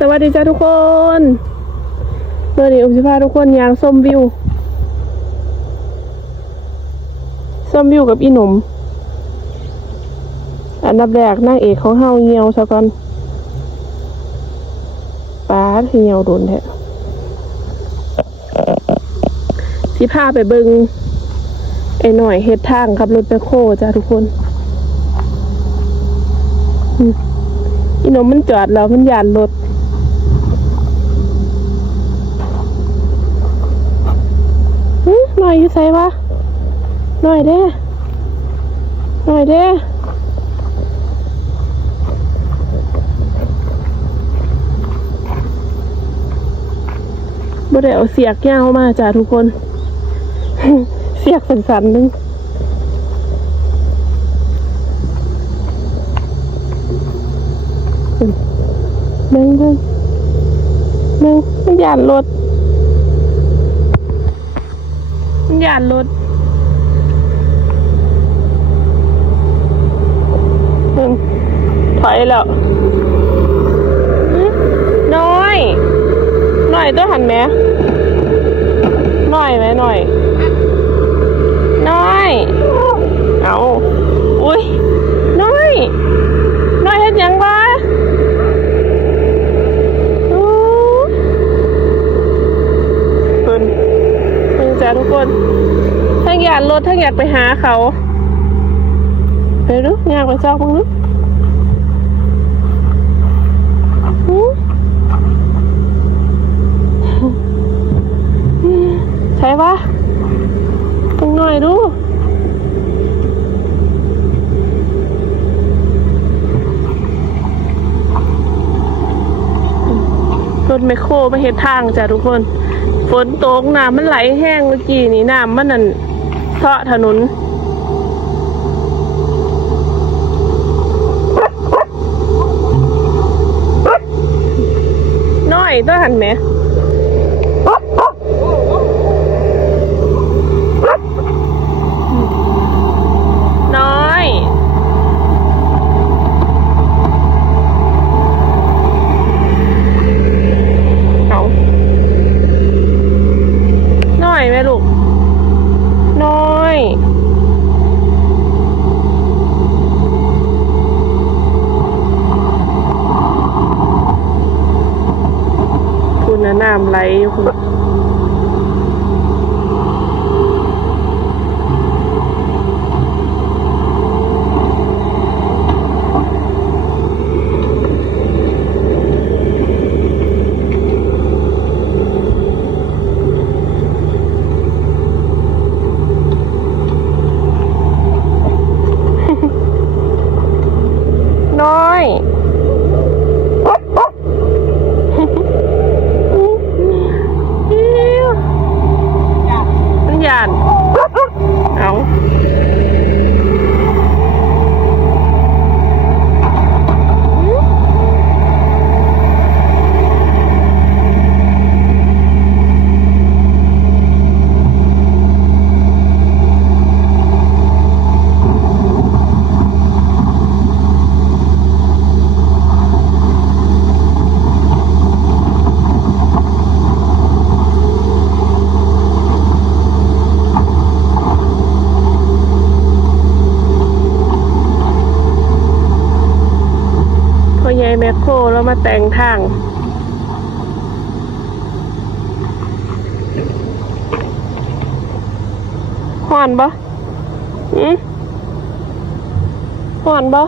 สวัสดีจ้าทุกคนเมื่อนี้อุ้มจะพาทุกคนยางส้มวิวส้มวิวกับอีหนุ่มอันดับแรกนางเอกของเฮาเหี่ยวซะก่อนป้าดเหี่ยวโดนแท้สิพาไปเบิงไอ้หน่อยเฮ็ดทางขับรถไปโคจ้าทุกคนอีหนุ่มมันจอดแล้วมันยานรถ หึห น่อยอยู่ไสวะหน่อยเด้หน่อยเด้บ่ได้เอาเสียกยาวมาจ้ะทุกคน เสียกสันๆนึงเบิ่งเบิ่งเบิ่งมันยานรถ มันห ยาดรถ ถอยแล้ว น้อย หน่อยตัวหันไหมหน่อยไหมหน่อย น้อย เอา อุ้ย น้อย น้อยเห็นยังวะอู้เพิ่น มึงจ้าทุกคนทั้งอยากรถทั้งอยากไปหาเขา ไปดูอยากไปซอกมึงดูหือใช่ปะมึงหน่อยดูรถแมคโครมาเห็ดทางจ้ะทุกคน ฝนตกน้ำมันไหลแห้งเมื่อกี้นี่น้ำมันนั่นเทาะถนนน้อยตัวหันไหมน้อย เอาน้อยไหมลูก น้อย คุณน่ะน้ำไหลอยู่คุณน้อย อิ๊วมันหยาดเอาพ่อใหญ่แมคโครแล้ว มาแต่งทางห่อนบ่อืมห่อนบ่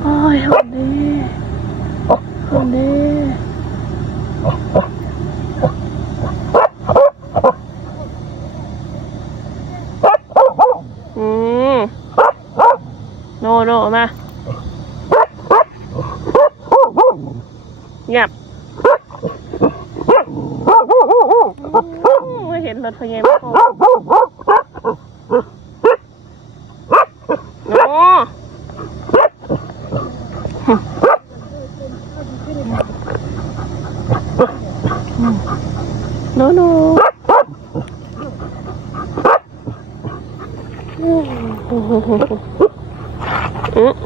โอ้ยห่อนด้ห่อนเด้อืมโนโนมาเงียบ ไม่เห็น รถพยาบาลโอ้โนโนอืม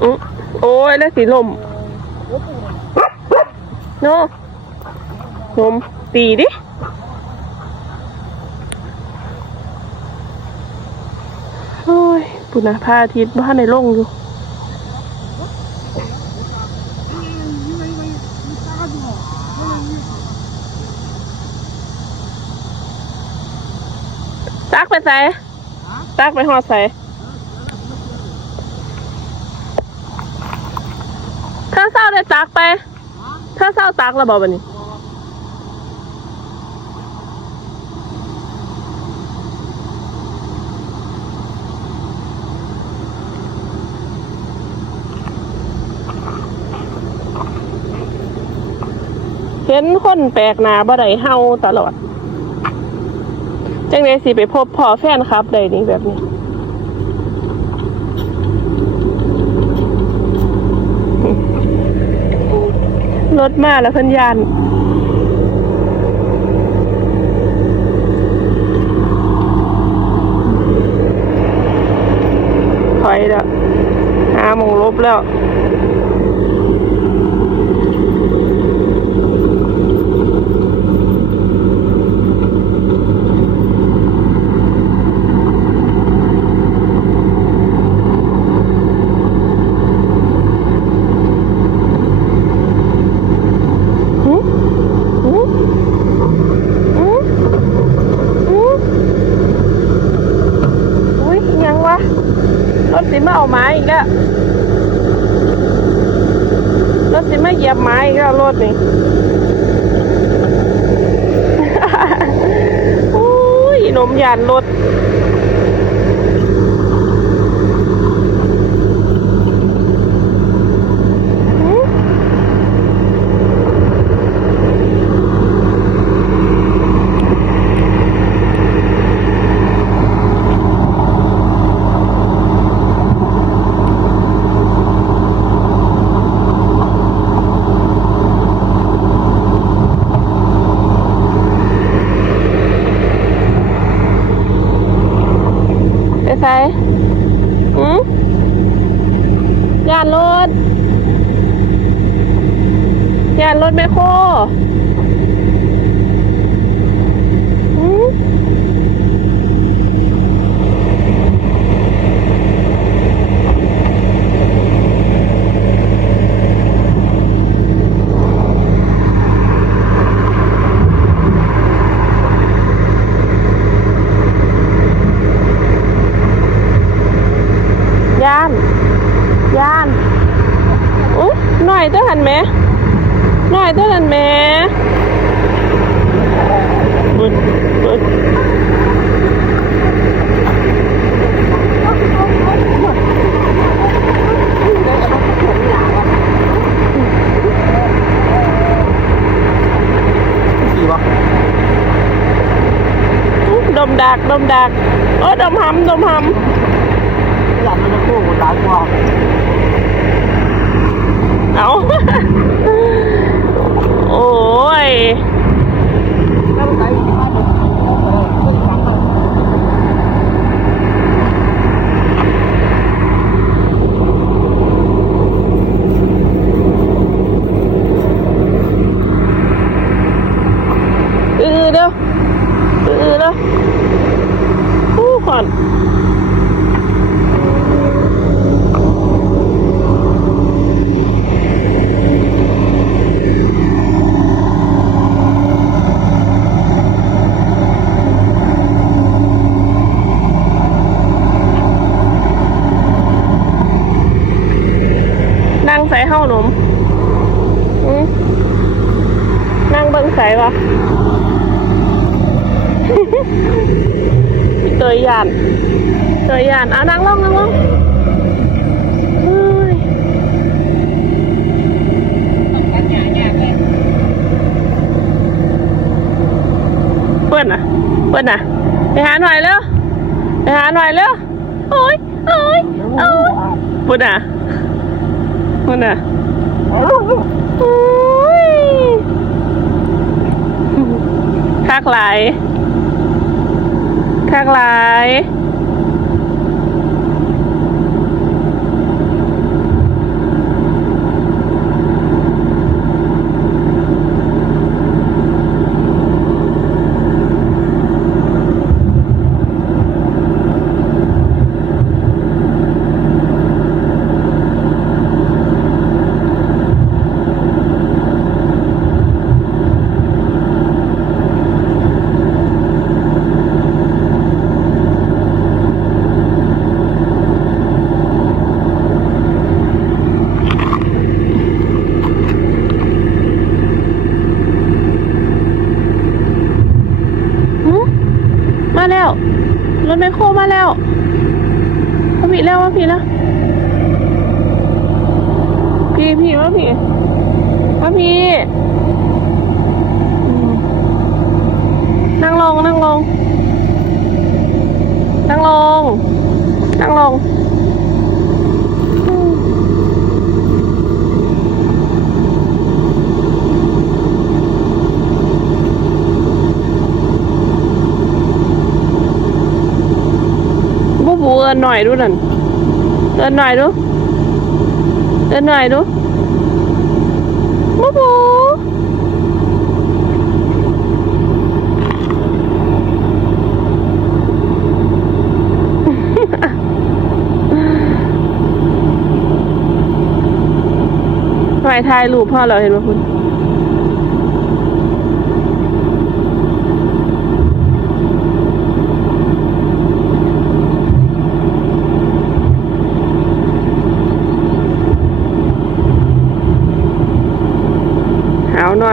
อืมโอ้ยแล้วสีลมโนนมตีดิ โอ้ย ปุณนะพระอาทิตย์บ้านในร่งอยู่ตักไปใส่ตักไปหอดใส่เธอเศร้าได้ตักไปเธอเศร้าตักแล้วบอกบันนี้ เห็นคนแปลกหน้าบ่ได้เฮาตลอด จังไดสิไปพบพ่อแฟนครับได้นี่แบบนี้รถมาแล้วเพิ่นยานถอยแล้วหาหมงลบแล้ว หืมหืมหืมหืมอุ้ยยังวะ รถสิมาเอาไม้อีกแล้วรถสิมาเหยียบไม้อีกแล้วรถนี่ อุ้ยหนมยานรถ หืมยานรถย่านรถแมคโครหืมยาน ยานอุ๊ยหน่อยเต้าหันแหม่หน่อยเต้าหันแหม่บุดบุดขี่วะอุ๊ยดมดักดมดักโอ้ดมหำดมหอยากมันจะคู่คนร้ายกว่าำเอาโอ้ ยแล้วมันใช้บ้านมันเออเรื่องฟังมันอือเด้ออือเด้ออู้ก่อน นั่งใส่ข้านมนั่งเบิ้งใส่ปะเตยยานเตยยานเอานั่งลงนั่งลงเฮ้ยเปิ้นอะเปิ้นอะ ไปหาหน่อยเร็วไปหาหน่อยเร็วโอ้ยโอ้ยโอ้ยเปิ้นอะ คนอะคักหลายคักหลาย มาแล้ว รถแมคโครมาแล้วมาพี่แล้วมาพี่แล้ว พี่พี่มาพี่มาพี่นั่งลงนั่งลงนั่งลงนั่งลงบูบูเอินหน่อยดูนั่นเอินหน่อยดู เอินหน่อยดูบูบูฝ่ายถ่ายรูปพ่อเราเห็นไหมคุณ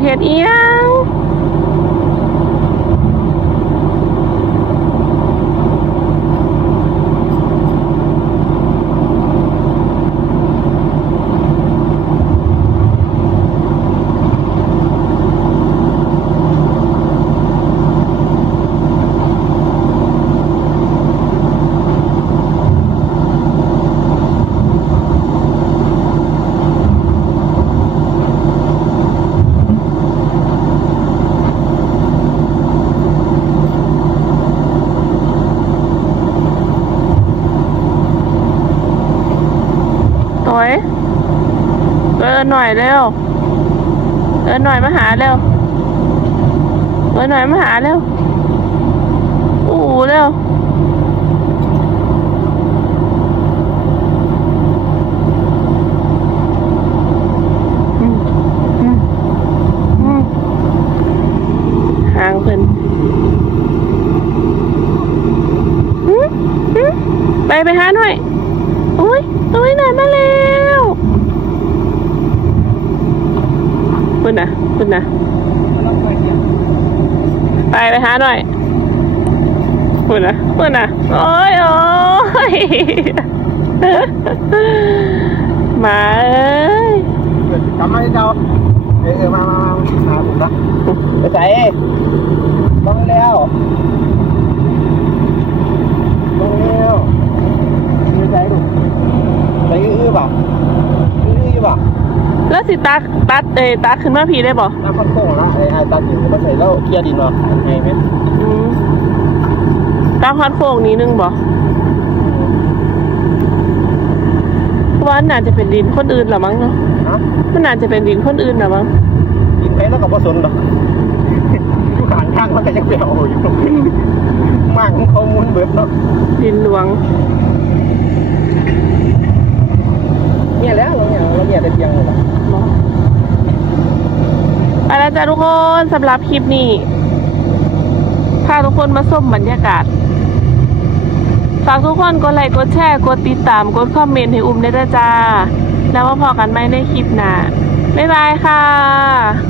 เดินหน่อยเร็วเดินหน่อยเร็วคุณจะเห็ดเอียงต่อยเดิน หน่อยเร็วเดินหน่อยมาหาเร็วเดินหน่อยมาหาเร็ว อู้หูเร็วห่างเพิ่นไปไปหาหน่อย โอ้ยโอ้ยหน่อยมาแล้ว เพิ่นนะไปไปหาหน่อยเพิ่นะเพิ่นะโอ้ยโอ้ยมาเอ้ยกลับมาที่เจ้เออเออมามามาหาผมนะไปใส่ต้องแล้วต้องแล้วมีใจดูใจอื้อๆป่ะอื้อๆป่ะ แล้วสิตักตัดเอ้ยตักขึ้นมาพีได้บ่น้ำพันโค้งนะไอ้ไอ้ตาจิ๋วมาใส่แล้วเคลียร์ดินเนาะไอ้เม็ดอืมตักฮอดโค้งนี้นึงบ่เพราะว่าน่าจะเป็นดินคนอื่นหรอมั้งเนาะฮะมันน่าจะเป็นดินคนอื่นหรอมั้งกินไปแล้วก็ผสมดอกทุกขางข้างมันก็ยังเปรี้ยวอยู่มั่งเขามุนเบิดเนาะดินหลวงเนี่ยแล้วเนี่ยเราเนี่ยได้เพียงเลยป่ะ ไปแล้วจ้าทุกคนสำหรับคลิปนี้พาทุกคนมาส้มบรรยากาศ ฝากทุกคนกดไลค์กดแชร์กดติดตามกดคอมเมนต์ให้อุ้มได้จ้า แล้วมาพอกันไหมในคลิปหน้าบ๊ายบายค่ะ